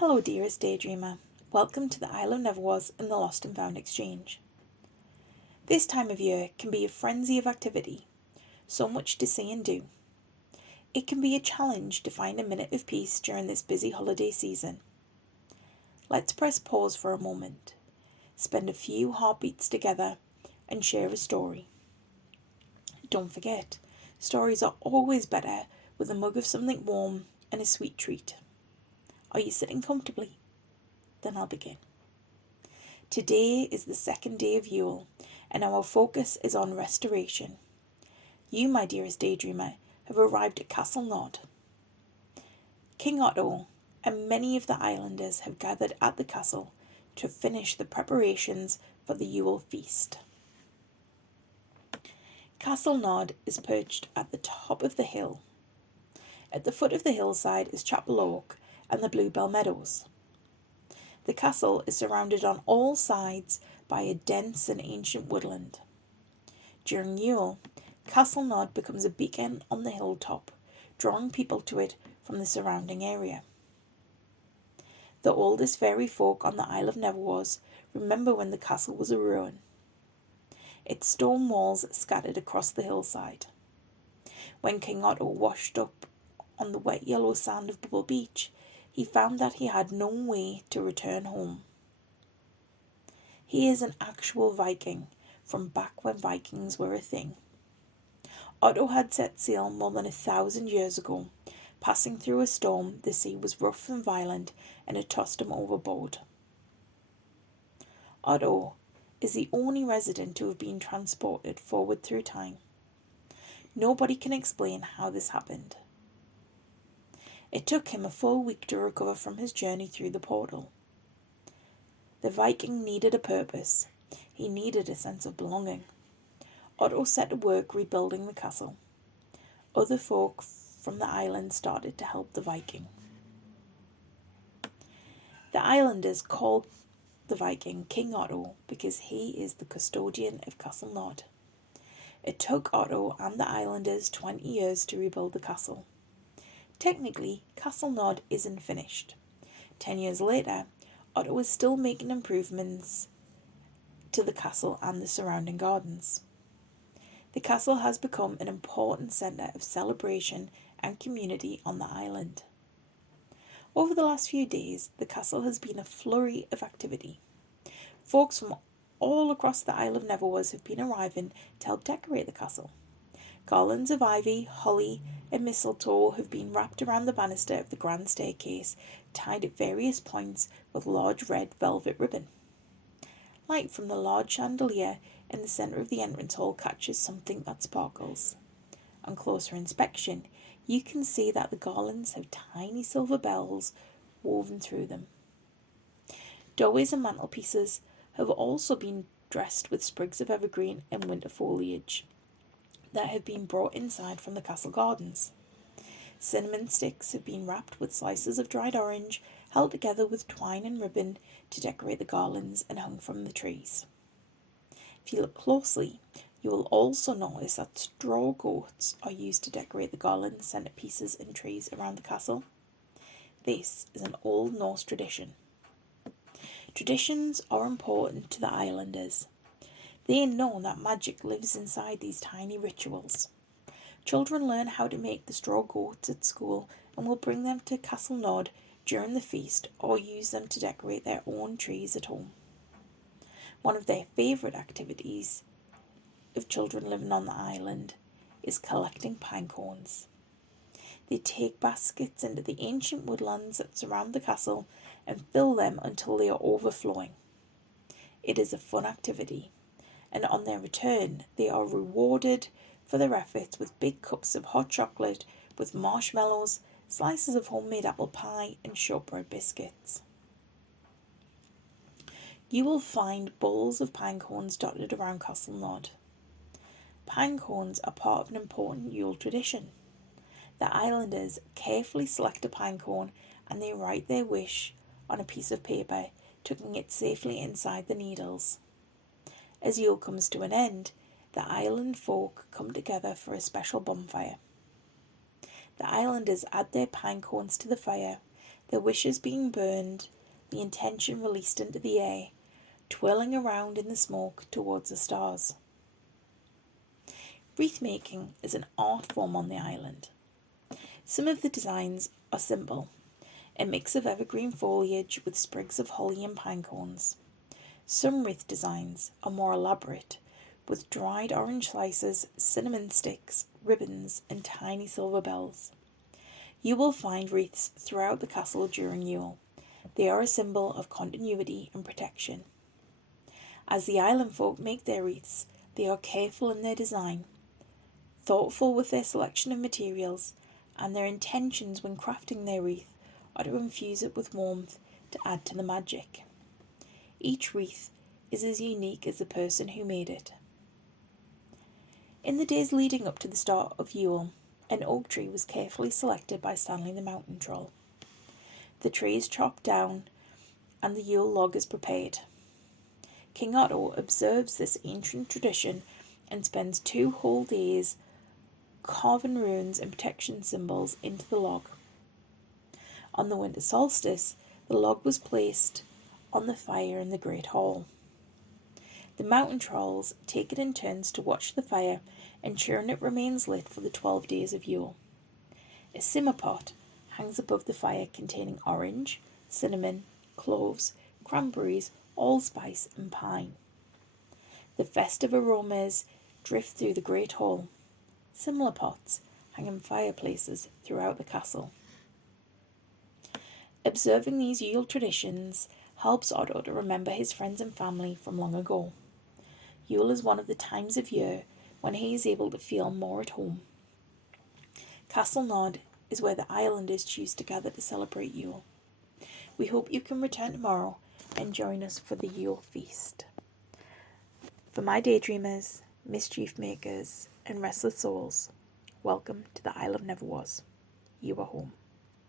Hello, dearest daydreamer. Welcome to the Isle of Neverwas and the Lost and Found Exchange. This time of year can be a frenzy of activity, so much to say and do. It can be a challenge to find a minute of peace during this busy holiday season. Let's press pause for a moment, spend a few heartbeats together, and share a story. Don't forget, stories are always better with a mug of something warm and a sweet treat. Are you sitting comfortably? Then I'll begin. Today is the second day of Yule, and our focus is on restoration. You, my dearest daydreamer, have arrived at Castle Nod. King Otto and many of the islanders have gathered at the castle to finish the preparations for the Yule feast. Castle Nod is perched at the top of the hill. At the foot of the hillside is Chapel Oak and the Bluebell Meadows. The castle is surrounded on all sides by a dense and ancient woodland. During Yule, Castle Nod becomes a beacon on the hilltop, drawing people to it from the surrounding area. The oldest fairy folk on the Isle of Neverwas remember when the castle was a ruin. Its stone walls scattered across the hillside. When King Otto washed up on the wet yellow sand of Bubble Beach, he found that he had no way to return home. He is an actual Viking from back when Vikings were a thing. Otto had set sail more than 1,000 years ago. Passing through a storm, the sea was rough and violent, and it tossed him overboard. Otto is the only resident to have been transported forward through time. Nobody can explain how this happened. It took him a full week to recover from his journey through the portal. The Viking needed a purpose. He needed a sense of belonging. Otto set to work rebuilding the castle. Other folk from the island started to help the Viking. The islanders called the Viking King Otto because he is the custodian of Castle Nod. It took Otto and the islanders 20 years to rebuild the castle. Technically, Castle Nod isn't finished. 10 years later, Otto is still making improvements to the castle and the surrounding gardens. The castle has become an important centre of celebration and community on the island. Over the last few days, the castle has been a flurry of activity. Folks from all across the Isle of Neverwas have been arriving to help decorate the castle. Garlands of ivy, holly, and mistletoe have been wrapped around the banister of the grand staircase, tied at various points with large red velvet ribbon. Light from the large chandelier in the centre of the entrance hall catches something that sparkles. On closer inspection, you can see that the garlands have tiny silver bells woven through them. Doorways and mantelpieces have also been dressed with sprigs of evergreen and winter foliage that have been brought inside from the castle gardens. Cinnamon sticks have been wrapped with slices of dried orange, held together with twine and ribbon to decorate the garlands and hung from the trees. If you look closely, you will also notice that straw goats are used to decorate the garlands, centerpieces and trees around the castle. This is an Old Norse tradition. Traditions are important to the islanders. They know that magic lives inside these tiny rituals. Children learn how to make the straw goats at school and will bring them to Castle Nod during the feast or use them to decorate their own trees at home. One of their favourite activities of children living on the island is collecting pine cones. They take baskets into the ancient woodlands that surround the castle and fill them until they are overflowing. It is a fun activity, and on their return they are rewarded for their efforts with big cups of hot chocolate with marshmallows, slices of homemade apple pie and shortbread biscuits. You will find bowls of pine cones dotted around Castle Nod. Pine cones are part of an important Yule tradition. The islanders carefully select a pine cone and they write their wish on a piece of paper, tucking it safely inside the needles. As Yule comes to an end, the island folk come together for a special bonfire. The islanders add their pine cones to the fire, their wishes being burned, the intention released into the air, twirling around in the smoke towards the stars. Wreath making is an art form on the island. Some of the designs are simple, a mix of evergreen foliage with sprigs of holly and pine cones. Some wreath designs are more elaborate, with dried orange slices, cinnamon sticks, ribbons, and tiny silver bells. You will find wreaths throughout the castle during Yule. They are a symbol of continuity and protection. As the island folk make their wreaths, they are careful in their design, thoughtful with their selection of materials, and their intentions when crafting their wreath are to infuse it with warmth to add to the magic. Each wreath is as unique as the person who made it. In the days leading up to the start of Yule, an oak tree was carefully selected by Stanley the mountain troll. The tree is chopped down and the Yule log is prepared. King Otto observes this ancient tradition and spends 2 whole days carving runes and protection symbols into the log. On the winter solstice, the log was placed on the fire in the Great Hall. The mountain trolls take it in turns to watch the fire, ensuring it remains lit for the 12 days of Yule. A simmer pot hangs above the fire containing orange, cinnamon, cloves, cranberries, allspice and pine. The festive aromas drift through the Great Hall. Similar pots hang in fireplaces throughout the castle. Observing these Yule traditions helps Otto to remember his friends and family from long ago. Yule is one of the times of year when he is able to feel more at home. Castle Nod is where the islanders choose to gather to celebrate Yule. We hope you can return tomorrow and join us for the Yule feast. For my daydreamers, mischief makers, and restless souls, welcome to the Isle of Neverwas. You are home.